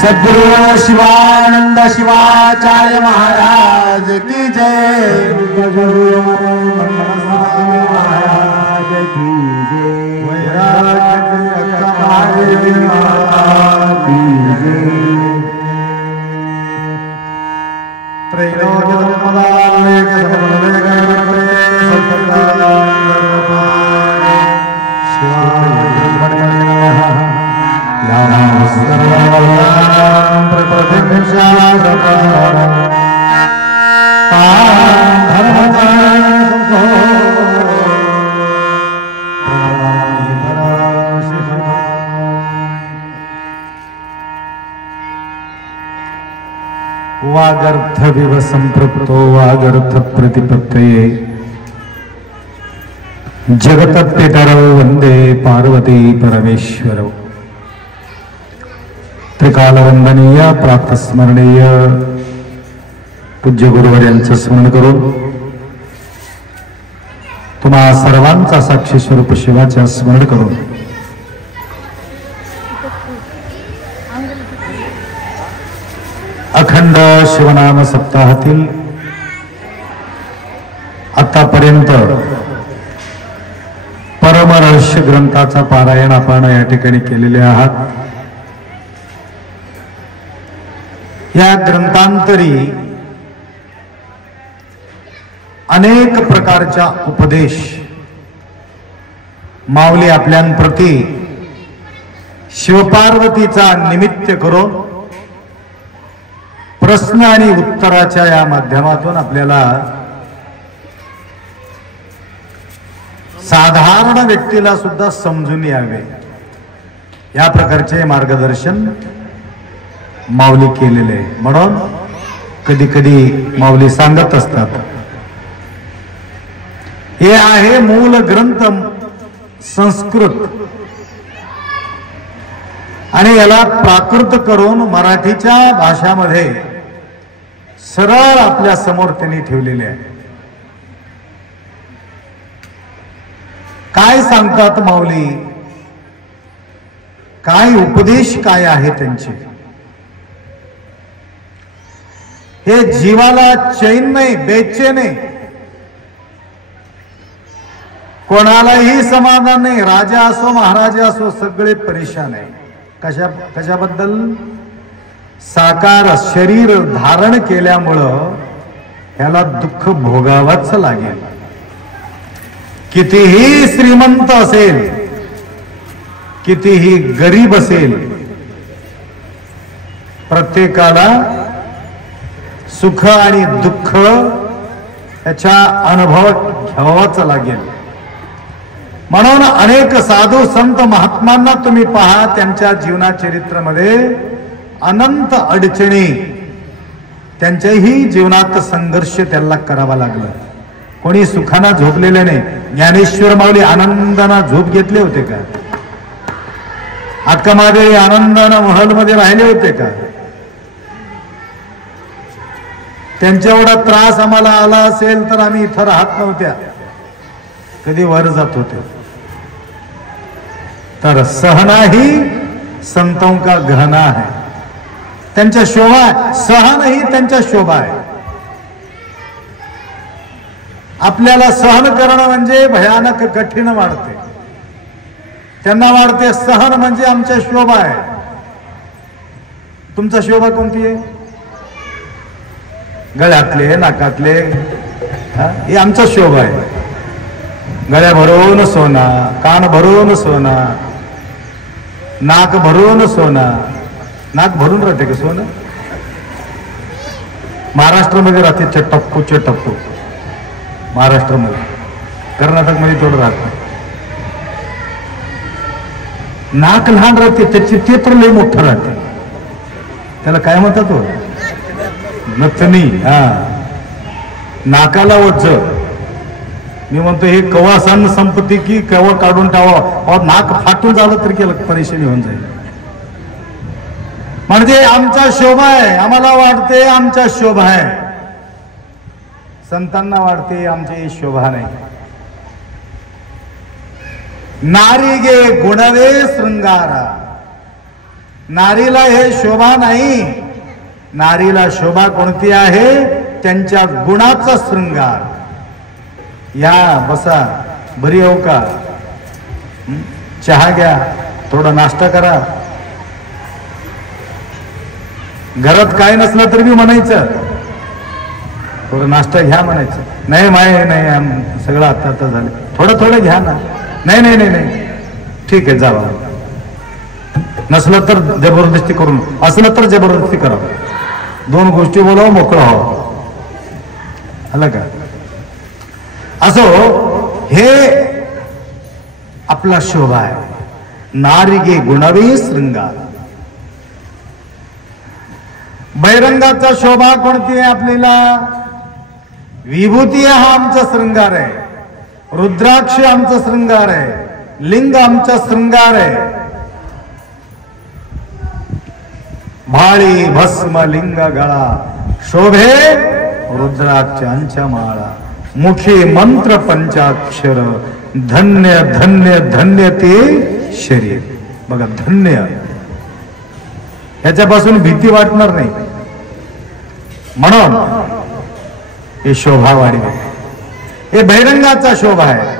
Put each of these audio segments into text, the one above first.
सद्गुरु शिवानंद शिवाचार्य महाराज की जय। महाराज की जय। वागर्थ विव संपृक्तो वागर्थ प्रतिपत्तये जगतपितरौ वंदे पार्वती परमेश्वरौ। त्रिकालवंदनीय प्रातस्मरणीय पूज्य गुरुवर्यांचं स्मरण करून तुम्हा सर्वांचा साक्षी स्वरूप शिवाचे स्मरण करून अखंड शिवनाम सप्ताहातील आतापर्यंत परमरहस्य ग्रंथाचा पारायण आपण या ठिकाणी केलेले आहात। या ग्रंथांतरी अनेक प्रकारच्या उपदेश माऊली आपल्यांप्रती शिवपार्वतीचा निमित्त करून प्रश्न आणि उत्तराच्या या माध्यमातून आपल्याला साधारण व्यक्तीला सुद्धा समजून यावे या प्रकारचे मार्गदर्शन माऊली केलेले आहे। म्हणून कधी कधी माऊली सांगत असतात, हे आहे मूल ग्रंथ संस्कृत आणि याला प्राकृत करून मराठीच्या भाषामध्ये सरळ आपल्या समोर त्यांनी ठेवलेले आहे. काय सांगतात माऊली, काय उपदेश काय आहे त्यांचे. हे जीवाला चैन नाही, बेचैन नाही, कोणालाही समाधान नाही. राजा असो महाराजा असो सगळे परेशान आहे. कशाबद्दल? साकार शरीर धारण केल्यामुळं ह्याला दुःख भोगावंच लागेल. कितीही श्रीमंत असेल, कितीही गरीब असेल, प्रत्येकाला सुख आणि दुःख याचा अनुभव घ्यावाच लागेल. म्हणून अनेक साधू संत महात्मांना तुम्ही पहा, त्यांच्या जीवना चरित्रामध्ये अनंत अडचणी, त्यांच्याही जीवनात संघर्ष त्यांना करावा लागला. कोणी सुखाना झोपलेले नाही. ज्ञानेश्वर माऊली आनंदाना झोप घेतले होते का? अक्कामादेवी आनंदाना महलमध्ये राहिले होते का? त्यांच्या एवढा त्रास आम्हाला आला असेल तर आम्ही इथं राहत नव्हत्या, कधी वर जात होते. तर सहना ही संतों का गहना है. त्यांच्या शोभा, सहन ही त्यांच्या शोभा आहे. आपल्याला सहन करणं म्हणजे भयानक कठीण वाटते. त्यांना वाटते सहन म्हणजे आमच्या शोभा आहे. तुमचा शोभा कोणती आहे? गळ्यातले, नाकातले, हे आमचा शोभा आहे. गळ्या भरून सोना, कान भरून सोना, नाक भरून सोना. नाक भरून राहते का सोनं? महाराष्ट्रामध्ये राहते चटप्पू चटप्पू, महाराष्ट्रामध्ये. कर्नाटकमध्ये तेवढं राहत नाही. नाक लहान राहते, त्याचे ते तर लय मोठं राहते. त्याला काय म्हणतात हो? नथनी. हा, नाकाला ओझ. मी म्हणतो हे कवा सण संपत्ती की कवा काढून टावा, नाक फाटून झालं तरी केलं परेशानी होऊन जाईल. म्हणजे आमचा शोभा आहे, आम्हाला वाटते आमचा शोभा आहे. संतांना वाटते आमची शोभा नाही. नारी गे गुणवे शृंगारा. नारीला हे शोभा नाही. नारीला शोभा कोणती आहे? त्यांच्या गुणाचा शृंगार. या बसा, बरी येऊ का? चहा घ्या, थोडा नाश्ता करा. घरात काय नसलं तरी मी म्हणायचं थोडा नाश्ता घ्या म्हणायचं. नाही माय नाही, सगळं आता आता झालं, थोडं थोडं घ्या ना. नाही नाही नाही नाही, ठीक आहे जावा. नसलं तर जबरदस्ती करून, असलं तर जबरदस्ती करा. दोन गोष्टी बोलावं, मोकळं व्हावं. आलं का? असो, हे आपला शोभा आहे. नारी गे गुणवे शृंगार. बैरंगाचा शोभा कोणती आहे आपल्याला? विभूती हा आमचा शृंगार आहे. रुद्राक्ष आमचा शृंगार आहे. लिंग आमचा शृंगार आहे. भाळी भस्म लिंग गळा, शोभे रुद्राक्षांच्या माळा. मुखी मंत्र पंचाक्षर, धन्य धन्य धन्य ते शरीर. बघा, धन्य, याच्यापासून भीती वाटणार नाही. म्हणून हे शोभा वाढवे. हे बहिरंगाचा शोभा आहे.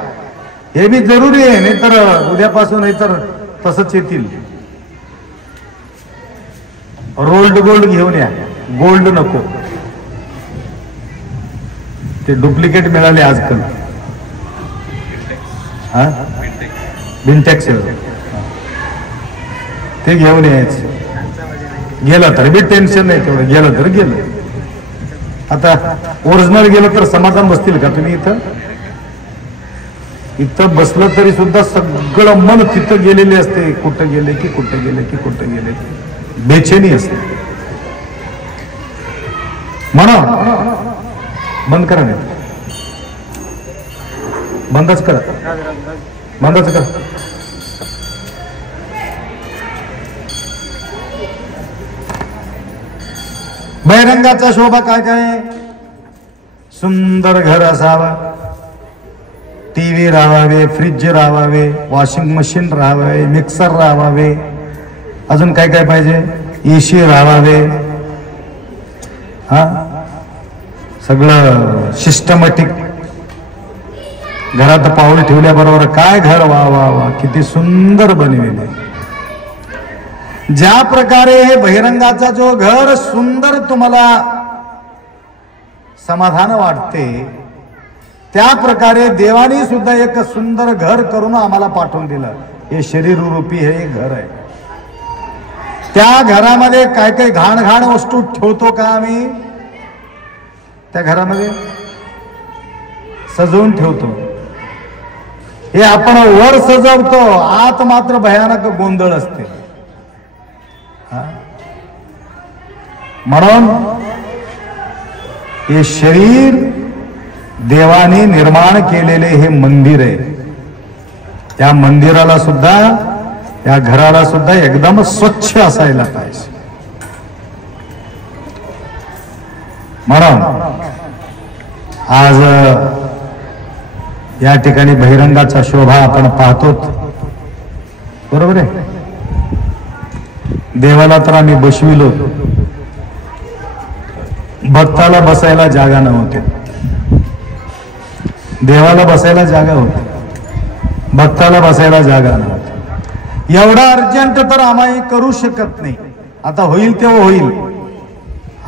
हे बी जरुरी आहे, नाही तर उद्यापासून नाही तर तसंच येतील. रोल्ड गोल्ड घेऊन या, गोल्ड नको. ते डुप्लिकेट मिळाले आजकाल. हा, बिनटॅक्स ते घेऊन यायचं. गेलं तर बी टेन्शन नाही तेवढं, गेलं तर गेलं. आता ओरिजिनल गेलं तर समाधान बसतील का तुम्ही? इथं बसलं तरी सुद्धा सगळं मन तिथं गेलेले असते. कुठं गेले की कुठं गेले की कुठं गेले, बेचैनी असते. म्हणून बंद करा. नाही बंदच करा, बंदच करा. बहिरंगाचा शोभा काय काय? सुंदर घर असावं, टीव्ही राहावे, फ्रिज राहावे, वॉशिंग मशीन राहावे, मिक्सर राहावे, अजून काय काय पाहिजे? एसी राहावे, हा सगळं सिस्टमॅटिक. घरात पाऊल ठेवल्याबरोबर काय घर, वा वा वा, किती सुंदर बनविले. ज्या प्रकारे हे बहिरंगाचा जो घर सुंदर तुम्हाला समाधान वाटते, त्या प्रकारे देवानी सुद्धा एक सुंदर घर करून आम्हाला पाठवून दिलं. हे शरीर रूपी हे एक घर आहे. त्या घरामध्ये काय काय घाण घाण वस्तू ठेवतो का आम्ही? त्या घरामध्ये सजवून ठेवतो. हे आपण वर सजवतो, आत मात्र भयानक गोंधळ असते. म्हणून हे शरीर देवाने निर्माण केलेले हे मंदिर आहे. त्या मंदिराला सुद्धा, या घराला सुद्धा एकदम स्वच्छ असायला पाहिजे. म्हणून आज या ठिकाणी बहिरंगाचा शोभा आपण पाहतो, बरोबर आहे. देवाला तर आम्ही बसविलो, भक्ताला बसायला जागा नव्हती. देवाला बसायला जागा होती, भक्ताला बसायला जागा नव्हती. एवढा अर्जंट तर आम्ही करू शकत नाही. आता होईल तेव्हा होईल,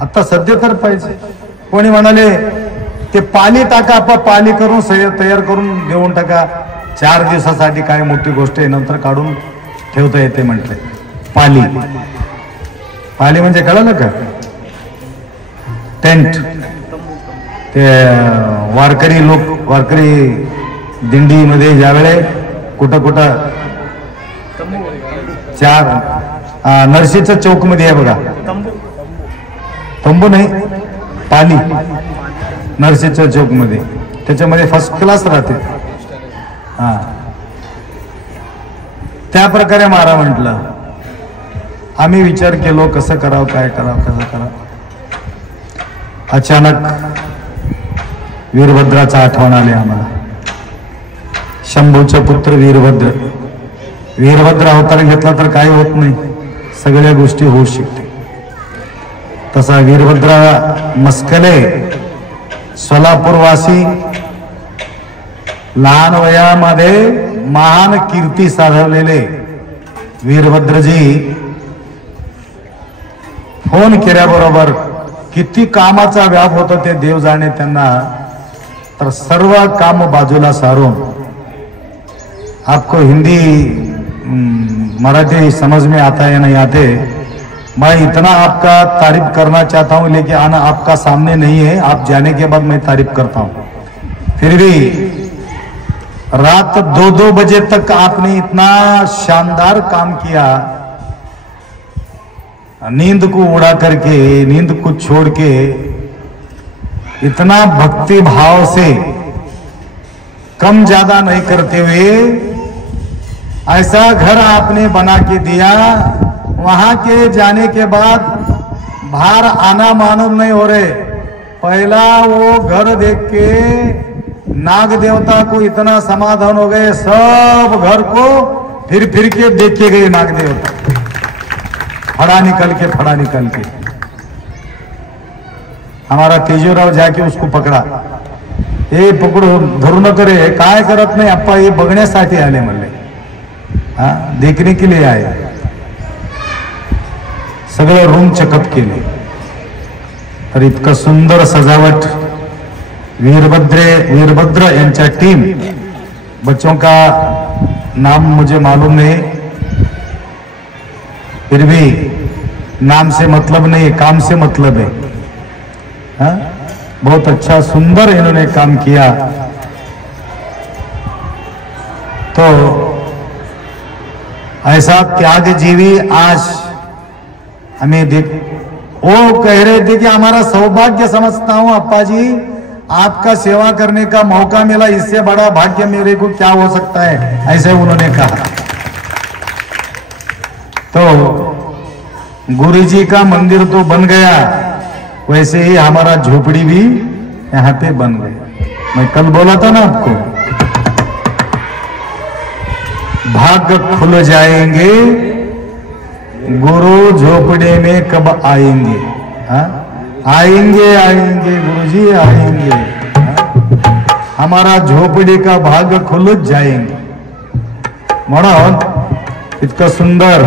आता सध्या तर पाहिजे. कोणी म्हणाले ते पाली टाका, पाली करून तयार करून देऊन टाका. 4 दिवसासाठी काय मोठी गोष्ट आहे, नंतर काढून ठेवता येते म्हटलंय. पाली, पाली म्हणजे कळलं का? टेंट. ते वारकरी लोक, वारकरी दिंडीमध्ये ज्यावेळे कुठं कुठं 4 नरसीच्या चौक मध्ये आहे बघा, तंबू नाही, पाली नरसीच्या चौक मध्ये, त्याच्यामध्ये फर्स्ट क्लास राहते. हा, त्या प्रकारे मारा म्हटलं. आम्ही विचार केलो कसं करावं, काय करावं, कसं करावं. अचानक वीरभद्राचा आठवण आले आम्हाला. शंभूचे पुत्र वीरभद्र. वीरभद्र अवतार घेतला तर काही होत नाही, सगळ्या गोष्टी होऊ शकते. तसा वीरभद्र मस्कले, सोलापूरवासी, लहान वयामध्ये महान कीर्ती साधवलेले वीरभद्रजी फोन केल्याबरोबर किती कामाचा व्याप होता ते देव जाणे त्यांना. तर सर्व काम बाजूला सारून, आपको हिंदी मराठी समझ में आता है नहीं आते, मैं इतना आपका तारीफ करना चाहता हूं, लेकिन आना आपका सामने नहीं है, आप जाने के बाद मैं तारीफ करता हूं. फिर भी रात 2-2 बजे तक आपने इतना शानदार काम किया. नींद को उड़ा करके, नींद को छोड़ के, इतना भक्ति भाव से, कम ज्यादा नहीं करते हुए ऐसा घर आपने बना के दिया. वहां के जाने के बाद बाहर आना मालूम नहीं हो रहे. पहला वो घर देख के नाग देवता को इतना समाधान हो गए, सब घर को फिर के देख के गए नाग देवता. फड़ा निकल के हमारा तेजूराव जाके उसको पकड़ा. हे पकडू, धरू नको रे, काय करत नाही अप्पा, हे बघण्यासाठी आले म्हणले. हा, देखने के लिए आए. सगळे रूम चेकअप केले. तर इतकं सुंदर सजावट वीरभद्र यांच्या टीम, बच्चों का नाम मुझे मालूम नहीं, फिर भी नाम से मतलब नहीं, काम से मतलब है. हाँ? बहुत अच्छा सुंदर इन्होंने काम किया. तो ऐसा त्यागजीवी आज हमें देख, वो कह रहे थे कि हमारा सौभाग्य समझता हूं अप्पा जी, आपका सेवा करने का मौका मिला, इससे बड़ा भाग्य मेरे को क्या हो सकता है, ऐसे उन्होंने कहा. तो गुरु जी का मंदिर तो बन गया, वैसे ही हमारा झोपड़ी भी यहाँ पे बन गई। मैं कल बोला था ना आपको, भाग्य खुल जाएंगे, गुरु झोपड़े में कब आएंगे? हाँ? आएंगे आएंगे गुरुजी आएंगे। हाँ? हमारा झोपड़ी का भाग्य खुल जाएंगे। म्हणून इतकं सुंदर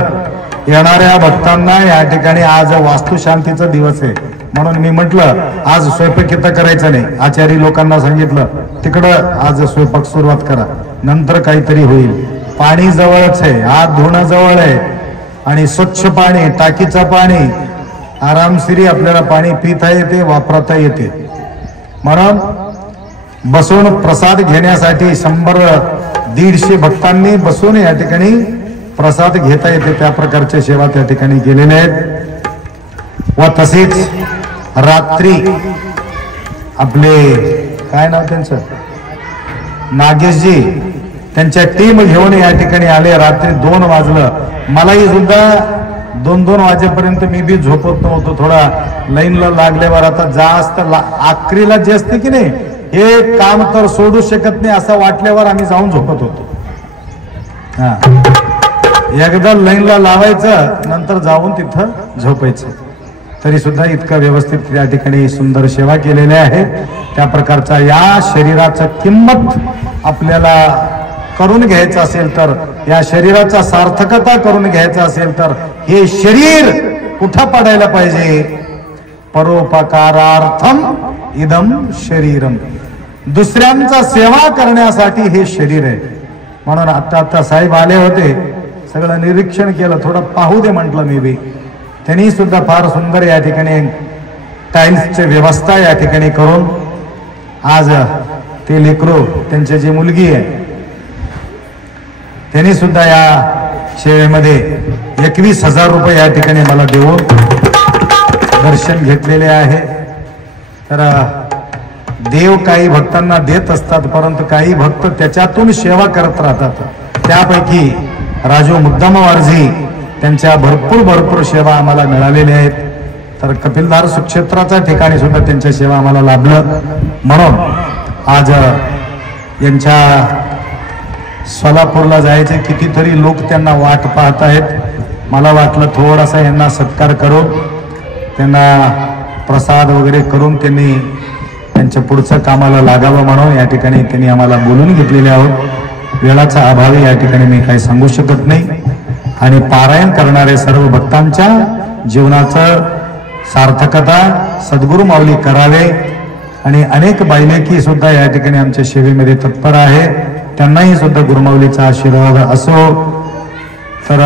येणाऱ्या भक्तांना या ठिकाणी आज वास्तुशांतीचा दिवस आहे, म्हणून मी म्हटलं आज स्वयंपाक इथं करायचं नाही. आचारी लोकांना सांगितलं तिकडं आज स्वयंपाक सुरुवात करा, नंतर काहीतरी होईल. पाणी जवळच आहे, हात धुणं जवळ आहे आणि स्वच्छ पाणी, टाकीचं पाणी आरामशिरी आपल्याला पाणी पिता येते, वापरता येते. म्हणून बसून प्रसाद घेण्यासाठी 100-150 भक्तांनी बसून या ठिकाणी प्रसाद घेता येते, त्या प्रकारच्या सेवा त्या ठिकाणी केलेल्या आहेत. व तसेच रात्री आपले काय नाव त्यांचं, नागेशजी, त्यांच्या टीम घेऊन या ठिकाणी आले. रात्री 2 वाजलं. मलाही सुद्धा 2-2 वाजेपर्यंत मी बी झोपत नव्हतो. थोडा लाईनला लागल्यावर आता जास्त आखरीला जे असते की नाही, हे काम तर सोडू शकत नाही असं वाटल्यावर आम्ही जाऊन झोपत होतो. हा, एकदा लाईनला लावायचं, नंतर जाऊन तिथं झोपायचं. तरी सुद्धा इतकं व्यवस्थित या ठिकाणी सुंदर सेवा केलेली आहे. त्या प्रकारचा या शरीराचं किंमत आपल्याला करून घ्यायचं असेल तर, या शरीराचा सार्थकता करून घ्यायचं असेल तर हे शरीर कुठं पडायला पाहिजे? परोपकारार्थम इदम शरीरम. दुसऱ्यांचा सेवा करण्यासाठी हे शरीर आहे. म्हणून आता साहेब आले होते, सगळं निरीक्षण केलं, थोडं पाहू दे म्हटलं मी बी. त्यांनी सुद्धा फार सुंदर या ठिकाणी टाईल्सची व्यवस्था या ठिकाणी करून आज ते लेकरू, त्यांची जी मुलगी आहे, त्यांनी सुद्धा या सेवेमध्ये 21,000 रुपये या ठिकाणी मला देऊन दर्शन घेतलेले आहे. तर देव काही भक्तांना देत असतात, परंतु काही भक्त त्याच्यातून सेवा करत राहतात. त्यापैकी राजू मुद्दामवारजी, त्यांच्या भरपूर सेवा आम्हाला मिळालेल्या आहेत. तर कपिलधार सुक्षेत्राच्या ठिकाणी सुद्धा त्यांच्या सेवा आम्हाला लाभलं. म्हणून आज यांच्या सोलापूरला जायचे कितीतरी लोक त्यांना वाट पाहत आहेत. मला वाटलं थोडासा यांना सत्कार करून, त्यांना प्रसाद वगैरे करून त्यांनी त्यांच्या पुढचं कामाला लागावं, म्हणून या ठिकाणी त्यांनी आम्हाला बोलून घेतलेले आहोत. वेळाचा अभावी या ठिकाणी मी काही सांगू शकत नाही. आणि पारायण करणारे सर्व भक्तांच्या जीवनाचं सार्थकता सद्गुरू माऊली करावे. आणि अनेक बायलेकी सुद्धा या ठिकाणी आमच्या सेवेमध्ये तत्पर आहे, त्यांनाही सुद्धा गुरुमाऊलीचा आशीर्वाद असो. तर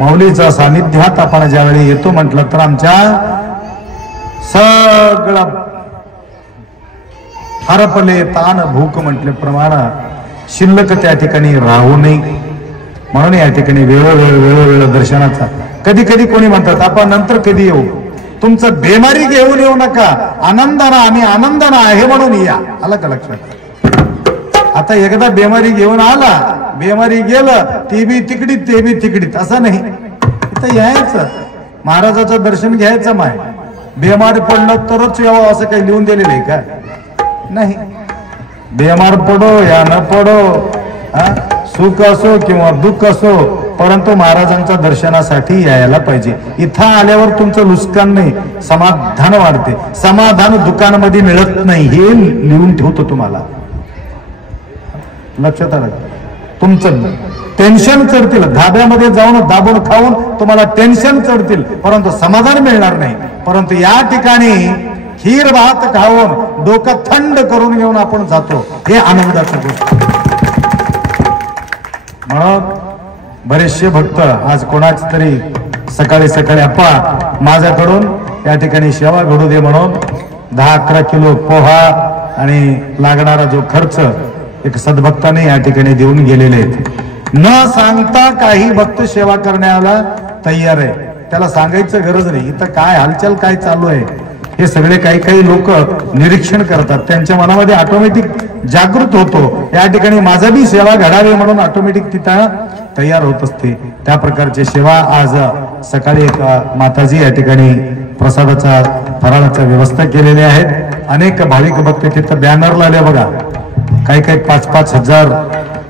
माऊलीच्या सानिध्यात आपण ज्यावेळी येतो म्हटलं तर आमच्या सगळं हरपले ताण भूक म्हटल्याप्रमाणे शिल्लक त्या ठिकाणी राहू नये. म्हणून या ठिकाणी वेळोवेळ दर्शनाचा. कधी कधी कोणी म्हणतात आपण नंतर कधी येऊ, तुमचं बेमारी घेऊन येऊ नका, आनंदानं, आम्ही आनंदानं आहे म्हणून या. आलं का लक्षात? आता एकदा बेमारी घेऊन आला, बेमारी गेलं, ती बी तिकडीत ते बी तिकडीत, असं नाही. इथं यायचं, महाराजाचं दर्शन घ्यायचं. माय बेमार पडलं तरच यावं असं काही लिहून दिलेलं आहे का? नाही. बेमार पडो या न पडो, सुख असो किंवा दुःख असो, परंतु महाराजांच्या दर्शनासाठी यायला पाहिजे. इथं आल्यावर तुमचं नुकसान नाही, समाधान वाढते. समाधान दुकानामध्ये मिळत नाही, हे लिहून ठेवतो तुम्हाला. लक्षात आलं? तुमचं टेन्शन चढतील, धाब्यामध्ये जाऊन दाबून खाऊन तुम्हाला टेन्शन चढतील, परंतु समाधान मिळणार नाही. परंतु या ठिकाणी खीर भात खाऊन डोकं थंड करून घेऊन आपण जातो, हे आनंदाचं गोष्ट. म्हणून बरेचसे भक्त आज कोणाच तरी सकाळी सकाळी अप्पा माझ्याकडून या ठिकाणी सेवा घडू दे म्हणून 10-11 किलो पोहा आणि लागणारा जो खर्च एक सद्भक्ताने या ठिकाणी देऊन गेलेले आहेत. न सांगता काही भक्त सेवा करण्याला तयार आहे. त्याला सांगायचं गरज नाही, इथं काय हालचाल काय चालू आहे हे सगळे काही लोक निरीक्षण करतात. त्यांच्या मनामध्ये ऑटोमॅटिक जागृत होतो, या ठिकाणी माझा बी सेवा घडावी म्हणून ऑटोमॅटिक तिथं तयार होत असते. त्या प्रकारची सेवा आज सकाळी एक माताजी या ठिकाणी प्रसादाचा फराळाचा व्यवस्था केलेली आहे. अनेक भाविक भक्त तिथं बॅनर लावले बघा, काही 5-5 हजार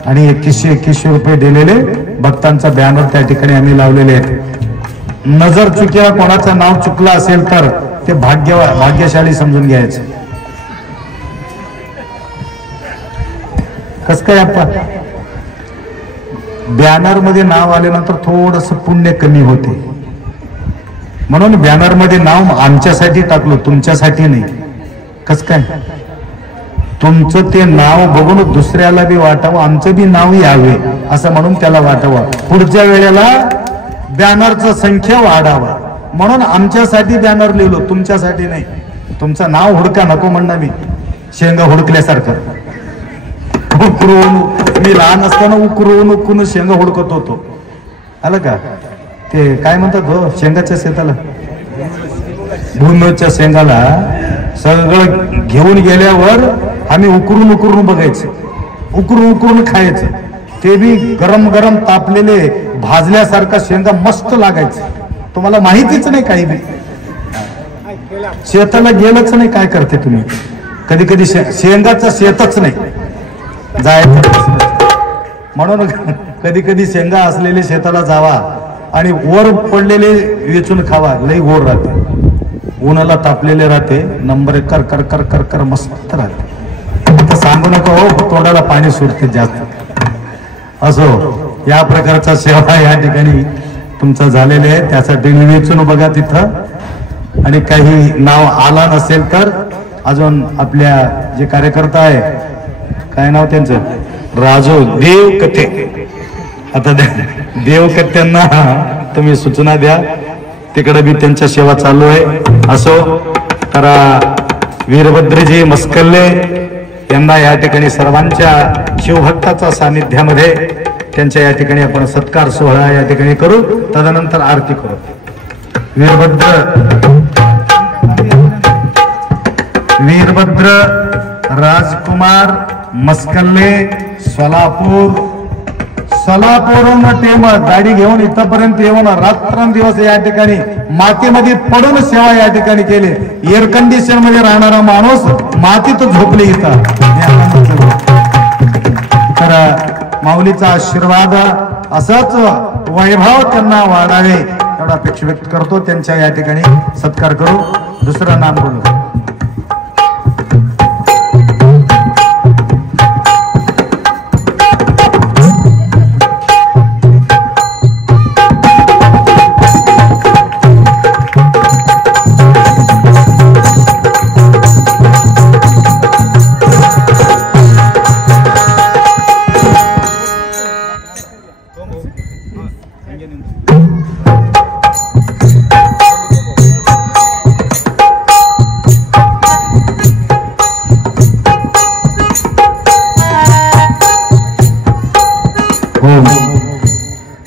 आणि 2100 रुपये दिलेले भक्तांचा बॅनर त्या ठिकाणी आम्ही लावलेले आहेत. नजर चुकीला कोणाचं नाव चुकलं असेल तर ते भाग्यशाली समजून घ्यायचं. कस काय आपण बॅनर मध्ये नाव आल्यानंतर थोडस पुण्य कमी होते, म्हणून बॅनर मध्ये नाव आमच्यासाठी टाकलो, तुमच्यासाठी नाही. कस काय तुमचं ते नाव बघून दुसऱ्याला बी वाटावं, आमचं बी नाव यावे असं म्हणून त्याला वाटावं. पुढच्या वेळेला बॅनरचं संख्या वाढावं म्हणून आमच्यासाठी बॅनर लिहिलो, तुमच्यासाठी नाही. तुमचं नाव हुडका नको म्हणणं मी, शेंगा हुडकल्यासारखं. उकरून मी लहान असताना उकरून शेंगा हुडकत होतो, आलं का? ते काय म्हणतात हो शेंगाच्या शेताला, भूमीच्या शेंगाला सगळं घेऊन गेल्यावर आम्ही उकरून बघायचं, उकरून खायचं. ते बी गरम गरम तापलेले भाजल्यासारखा शेंगा मस्त लागायचं. तुम्हाला माहितीच नाही काही बी, शेताला गेलंच नाही. काय करते तुम्ही? कधी कधी शेंगाचं शेतच नाही जायचं, म्हणून कधी कधी शेंगा असलेले शेताला जावा आणि वर पडलेले वेचून खावा, लई गोड राहते. उन्हाला तापलेले राहते, नंबर 1 कर कर कर कर कर मस्त राहते. सांगू नका हो, तोंडाला पाणी सुटते जास्त. असो, या प्रकारचा सेवा या ठिकाणी तुमचं झालेले आहे, त्यासाठी वेचून बघा तिथं. आणि काही नाव आला नसेल तर अजून आपल्या जे कार्यकर्ता आहे, काय नाव त्यांचं, राजू देवकथे. आता देवकथ्यांना तुम्ही सूचना द्या, तिकडे बी त्यांच्या सेवा चालू आहे. असो, तर वीरभद्रजी मस्कल्ले यांना या ठिकाणी सर्वांच्या शिवभक्ताच्या सानिध्यामध्ये त्यांच्या या ठिकाणी आपण सत्कार सोहळा या ठिकाणी करू, तदनंतर आरती करू. वीरभद्र राजकुमार मस्कल्ले, सोलापूरहून टेम गाडी घेऊन इथपर्यंत येऊन रात्रंदिवस या ठिकाणी मातीमध्ये पडून सेवा या ठिकाणी केली. एअर कंडिशन मध्ये राहणारा माणूस मातीत झोपले इथं. तर माऊलीचा आशीर्वाद असंच वैभव त्यांना वाढावे एवढा अपेक्षा व्यक्त करतो. त्यांच्या या ठिकाणी सत्कार करू. दुसरं नाम बोलू.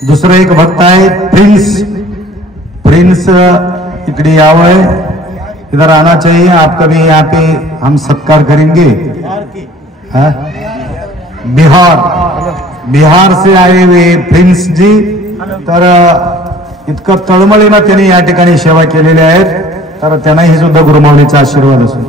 दुसरा एक भक्त आहे प्रिंस इकडे यावे, इधर आना चाहिए. आपका भी यहाँ पे हम सत्कार करेंगे. बिहार से आए हुए प्रिंस जी, तर इतकं तळमळीनं त्यांनी या ठिकाणी सेवा केलेल्या आहेत, तर त्यांनाही सुद्धा गुरुमाऊलीचा आशीर्वाद असो.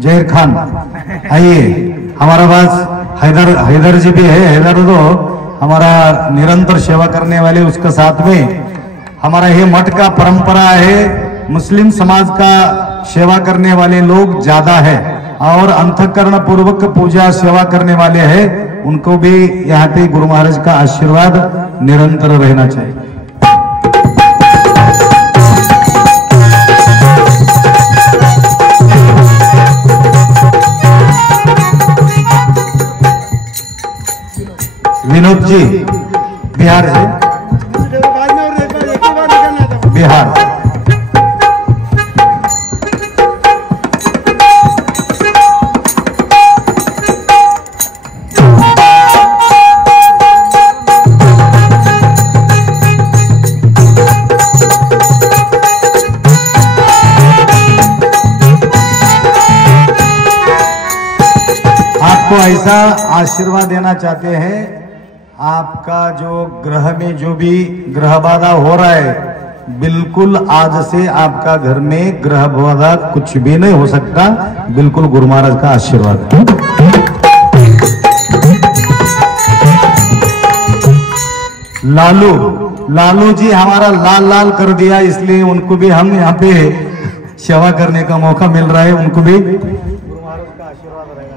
जहीर खान आइए. हमारा पास हैदर जी भी है. हैदर तो हमारा निरंतर सेवा करने वाले, उसके साथ में हमारा ये मठ का परंपरा है. मुस्लिम समाज का सेवा करने वाले लोग ज्यादा है और अंतःकरण पूर्वक पूजा सेवा करने वाले हैं. उनको भी यहाँ पे गुरु महाराज का आशीर्वाद निरंतर रहना चाहिए. विनोद जी बिहार से, बिहार ऐसा आशीर्वाद देना चाहते हैं, आपका जो ग्रह में जो भी ग्रह बाधा हो रहा है, बिल्कुल आज से आपका घर में ग्रह बाधा कुछ भी नहीं हो सकता। बिल्कुल गुरु महाराज का आशीर्वाद है। लालू जी हमारा लाल लाल कर दिया, इसलिए उनको भी हम यहाँ पे सेवा करने का मौका मिल रहा है। उनको भी गुरु महाराज का आशीर्वाद रहेगा।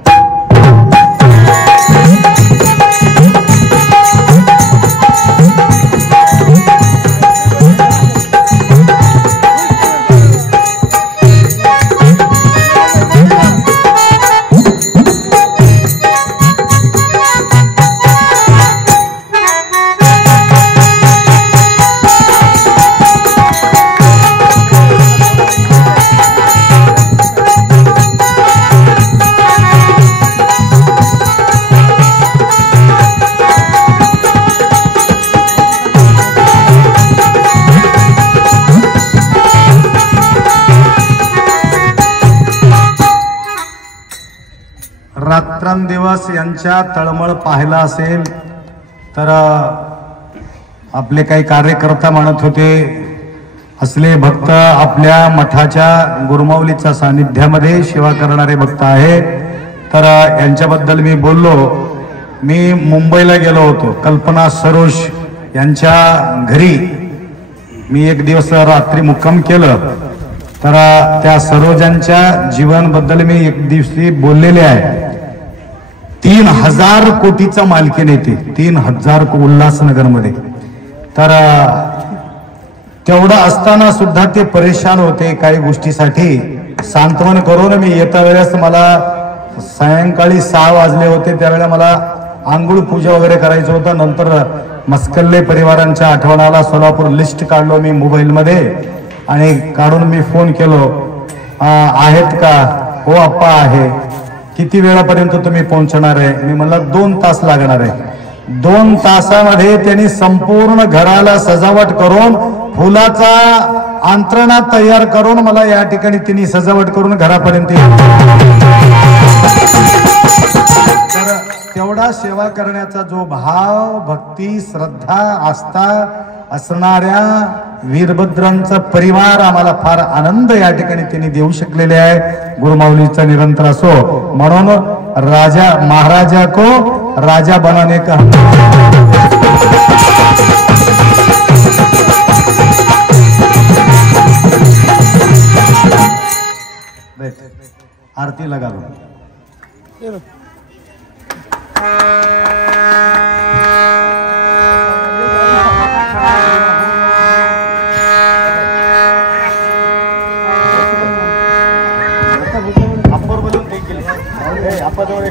रात्रंदिवस यांच्या तळमळ पाहिला असेल तर आपले काही कार्यकर्ता म्हणत होते, असले भक्त आपल्या मठाच्या गुरुमाऊलीच्या सानिध्यामध्ये सेवा करणारे भक्त आहेत। तर यांच्याबद्दल मी बोललो। मी मुंबईला गेलो होतो, कल्पना सरोश यांच्या घरी मी एक दिवस रात्री मुक्काम केलं। तर त्या सरोजांच्या जीवनाबद्दल मी एक दिवशी बोललेले आहे। 3000 कोटीचा मालकीन येते, 3000 उल्हासनगर मध्ये। तर तेवढं असताना सुद्धा ते परेशान होते काही गोष्टीसाठी। सांत्वन करून मी येत्या वेळेस मला सायंकाळी 6 वाजले होते, त्यावेळेला मला आंघोळ पूजा वगैरे करायचं होतं। नंतर मस्कल्ले परिवारांच्या आठवणाला सोलापूर लिस्ट काढलो मी मोबाईल मध्ये आणि काढून मी फोन केलो, आहेत का? हो अप्पा आहे। किती वेळापर्यंत तुम्ही पोहोचणार आहे? मी म्हणला 2 तास लागणार आहे। 2 तासामध्ये त्यांनी संपूर्ण घराला सजावट करून फुलाचा अंतरणा तयार करून मला या ठिकाणी त्यांनी सजावट करून घरापर्यंत तर तेवढा सेवा करण्याचा जो भाव, भक्ती, श्रद्धा, आस्था असणाऱ्या वीरभद्रांचा परिवार आम्हाला फार आनंद या ठिकाणी त्यांनी देऊ शकलेले आहे। गुरुमाऊलीचा निरंतर असो। म्हणून राजा महाराजा को राजा बनाने का आरती लगा लो।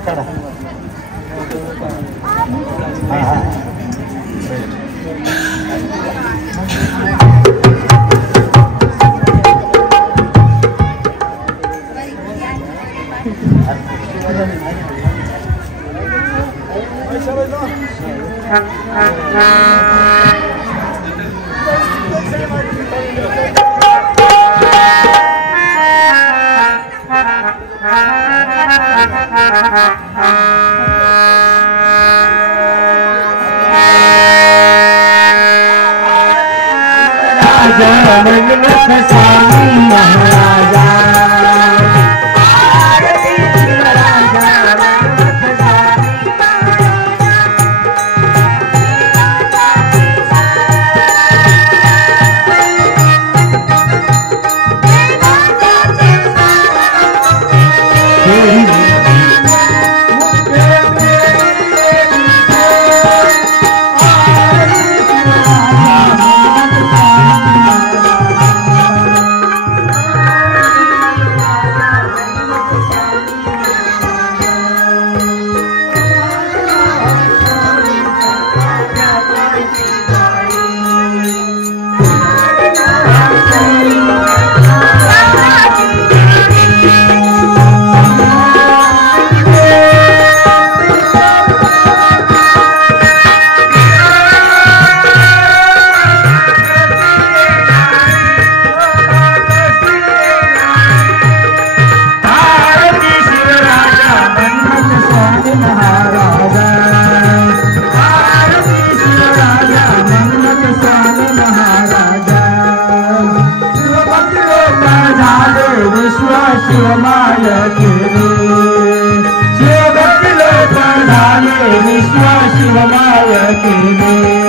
काढा। शिवमाय केले शिवभक्तीले झाले विश्व शिवमाय केले